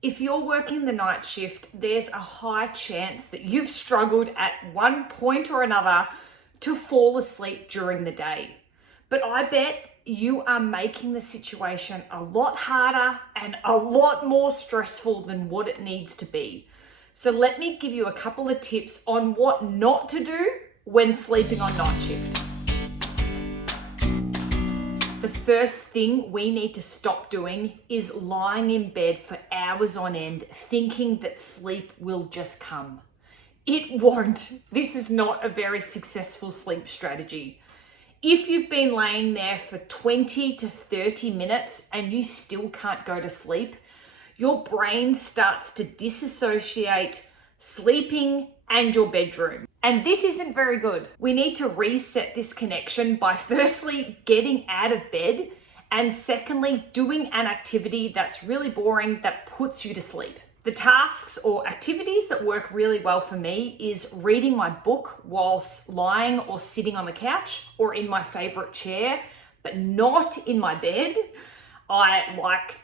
If you're working the night shift, there's a high chance that you've struggled at one point or another to fall asleep during the day. But I bet you are making the situation a lot harder and a lot more stressful than what it needs to be. So let me give you a couple of tips on what not to do when sleeping on night shift. The first thing we need to stop doing is lying in bed for hours on end thinking that sleep will just come. It won't. This is not a very successful sleep strategy. If you've been laying there for 20 to 30 minutes and you still can't go to sleep, your brain starts to disassociate sleeping and your bedroom. And this isn't very good. We need to reset this connection by firstly getting out of bed and secondly doing an activity that's really boring that puts you to sleep. The tasks or activities that work really well for me is reading my book whilst lying or sitting on the couch or in my favorite chair, but not in my bed. I don't like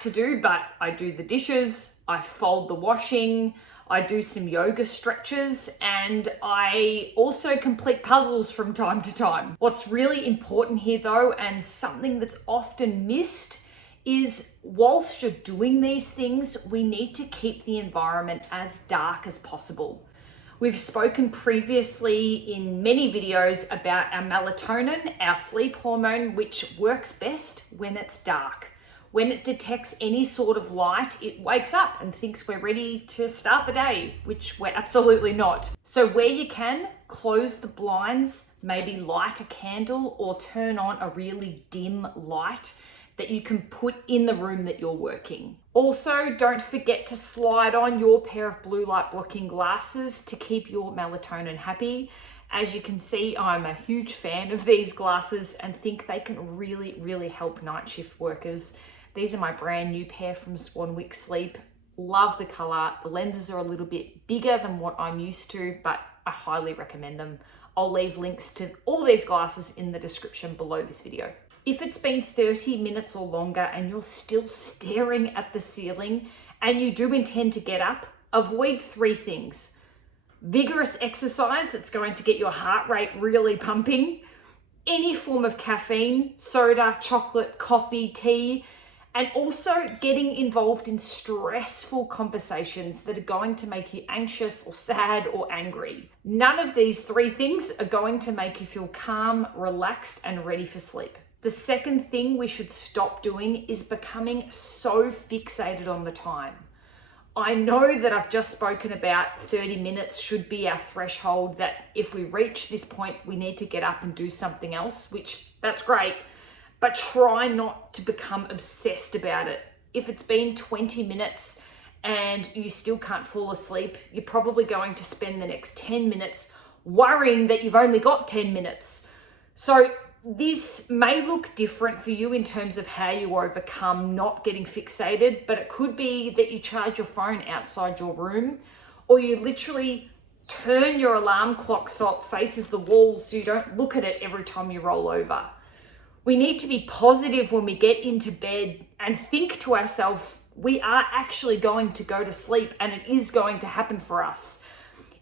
to do, but I do the dishes, I fold the washing, I do some yoga stretches, and I also complete puzzles from time to time. What's really important here though, and something that's often missed, is whilst you're doing these things, we need to keep the environment as dark as possible. We've spoken previously in many videos about our melatonin, our sleep hormone, which works best when it's dark. When it detects any sort of light, it wakes up and thinks we're ready to start the day, which we're absolutely not. So where you can, close the blinds, maybe light a candle or turn on a really dim light that you can put in the room that you're working. Also, don't forget to slide on your pair of blue light blocking glasses to keep your melatonin happy. As you can see, I'm a huge fan of these glasses and think they can really, really help night shift workers. These are my brand new pair from Swanwick Sleep. Love the color. The lenses are a little bit bigger than what I'm used to, but I highly recommend them. I'll leave links to all these glasses in the description below this video. If it's been 30 minutes or longer and you're still staring at the ceiling and you do intend to get up, avoid three things. Vigorous exercise that's going to get your heart rate really pumping, any form of caffeine, soda, chocolate, coffee, tea, and also getting involved in stressful conversations that are going to make you anxious or sad or angry. None of these three things are going to make you feel calm, relaxed, and ready for sleep. The second thing we should stop doing is becoming so fixated on the time. I know that I've just spoken about 30 minutes should be our threshold, that if we reach this point, we need to get up and do something else, which that's great, but try not to become obsessed about it. If it's been 20 minutes and you still can't fall asleep, you're probably going to spend the next 10 minutes worrying that you've only got 10 minutes. So this may look different for you in terms of how you overcome not getting fixated, but it could be that you charge your phone outside your room, or you literally turn your alarm clock so it faces the wall so you don't look at it every time you roll over. We need to be positive when we get into bed and think to ourselves, we are actually going to go to sleep and it is going to happen for us.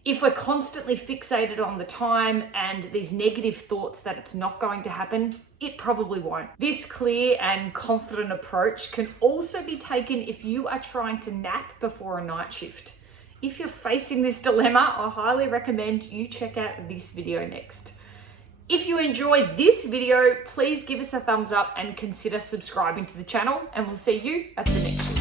If we're constantly fixated on the time and these negative thoughts that it's not going to happen, it probably won't. This clear and confident approach can also be taken if you are trying to nap before a night shift. If you're facing this dilemma, I highly recommend you check out this video next. If you enjoyed this video, please give us a thumbs up and consider subscribing to the channel, and we'll see you at the next one.